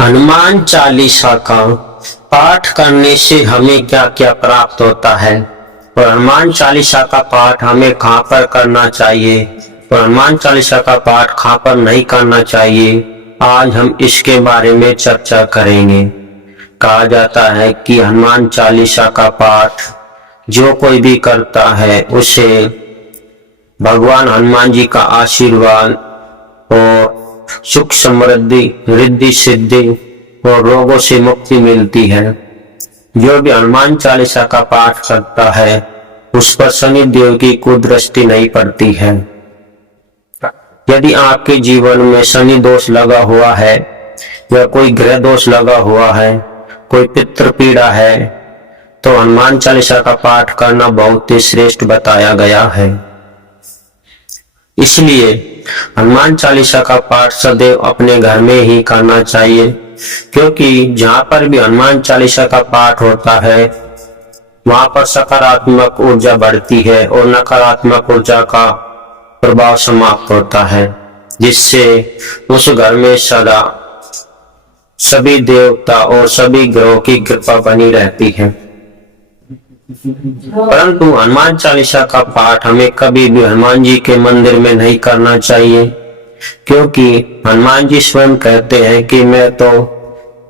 हनुमान चालीसा का पाठ करने से हमें क्या क्या प्राप्त होता है और हनुमान चालीसा का पाठ हमें कहाँ पर करना चाहिए और हनुमान चालीसा का पाठ कहाँ पर नहीं करना चाहिए, आज हम इसके बारे में चर्चा करेंगे। कहा जाता है कि हनुमान चालीसा का पाठ जो कोई भी करता है उसे भगवान हनुमान जी का आशीर्वाद और सुख समृद्धि रिद्धि सिद्धि और रोगों से मुक्ति मिलती है। जो भी हनुमान चालीसा का पाठ करता है उस पर शनि देव की कुदृष्टि नहीं पड़ती है। यदि आपके जीवन में शनि दोष लगा हुआ है या कोई ग्रह दोष लगा हुआ है, कोई पितृ पीड़ा है, तो हनुमान चालीसा का पाठ करना बहुत ही श्रेष्ठ बताया गया है। इसलिए हनुमान चालीसा का पाठ सदैव अपने घर में ही करना चाहिए, क्योंकि जहाँ पर भी हनुमान चालीसा का पाठ होता है वहां पर सकारात्मक ऊर्जा बढ़ती है और नकारात्मक ऊर्जा का प्रभाव समाप्त होता है, जिससे उस घर में सदा सभी देवता और सभी ग्रहों की कृपा बनी रहती है। परंतु हनुमान चालीसा का पाठ हमें कभी भी हनुमान जी के मंदिर में नहीं करना चाहिए, क्योंकि हनुमान जी स्वयं कहते हैं कि मैं तो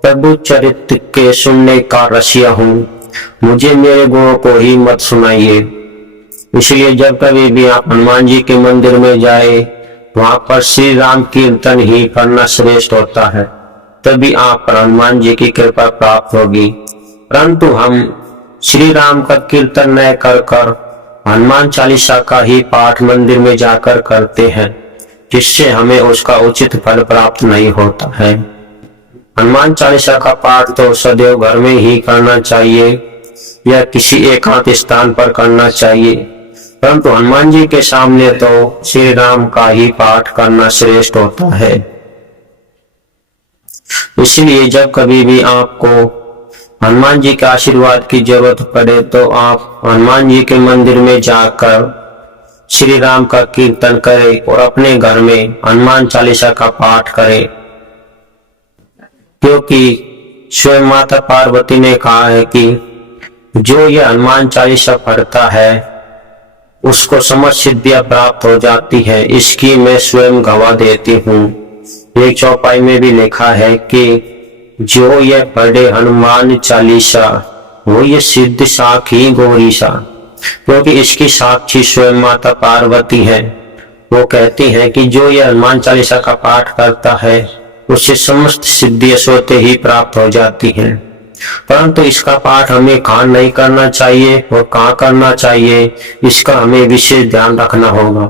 प्रभु चरित्र के सुनने का रसिया हूँ, मुझे मेरे गुणों को ही मत सुनाइए। इसलिए जब कभी भी आप हनुमान जी के मंदिर में जाए वहां पर श्री राम कीर्तन ही करना श्रेष्ठ होता है, तभी आप पर हनुमान जी की कृपा प्राप्त होगी। परंतु हम श्री राम का कीर्तन न कर हनुमान चालीसा का ही पाठ मंदिर में जाकर करते हैं, जिससे हमें उसका उचित फल प्राप्त नहीं होता है। हनुमान चालीसा का पाठ तो सदैव घर में ही करना चाहिए या किसी एकांत स्थान पर करना चाहिए, परंतु हनुमान जी के सामने तो श्री राम का ही पाठ करना श्रेष्ठ होता है। इसलिए जब कभी भी आपको हनुमान जी के आशीर्वाद की जरूरत पड़े तो आप हनुमान जी के मंदिर में जाकर श्री राम का कीर्तन करें और अपने घर में हनुमान चालीसा का पाठ करें, क्योंकि स्वयं माता पार्वती ने कहा है कि जो ये हनुमान चालीसा पढ़ता है उसको समस्त सिद्धियां प्राप्त हो जाती है, इसकी मैं स्वयं गवाह देती हूँ। एक चौपाई में भी लिखा है कि जो ये पढ़े हनुमान चालीसा वो ये सिद्ध साखी गौरीसा, क्योंकि इसकी साक्षी स्वयं माता पार्वती है। वो कहती है कि जो ये हनुमान चालीसा का पाठ करता है उससे समस्त सिद्धियां स्वतः ही प्राप्त हो जाती हैं। परंतु इसका पाठ हमें कहाँ नहीं करना चाहिए और कहाँ करना चाहिए, इसका हमें विशेष ध्यान रखना होगा।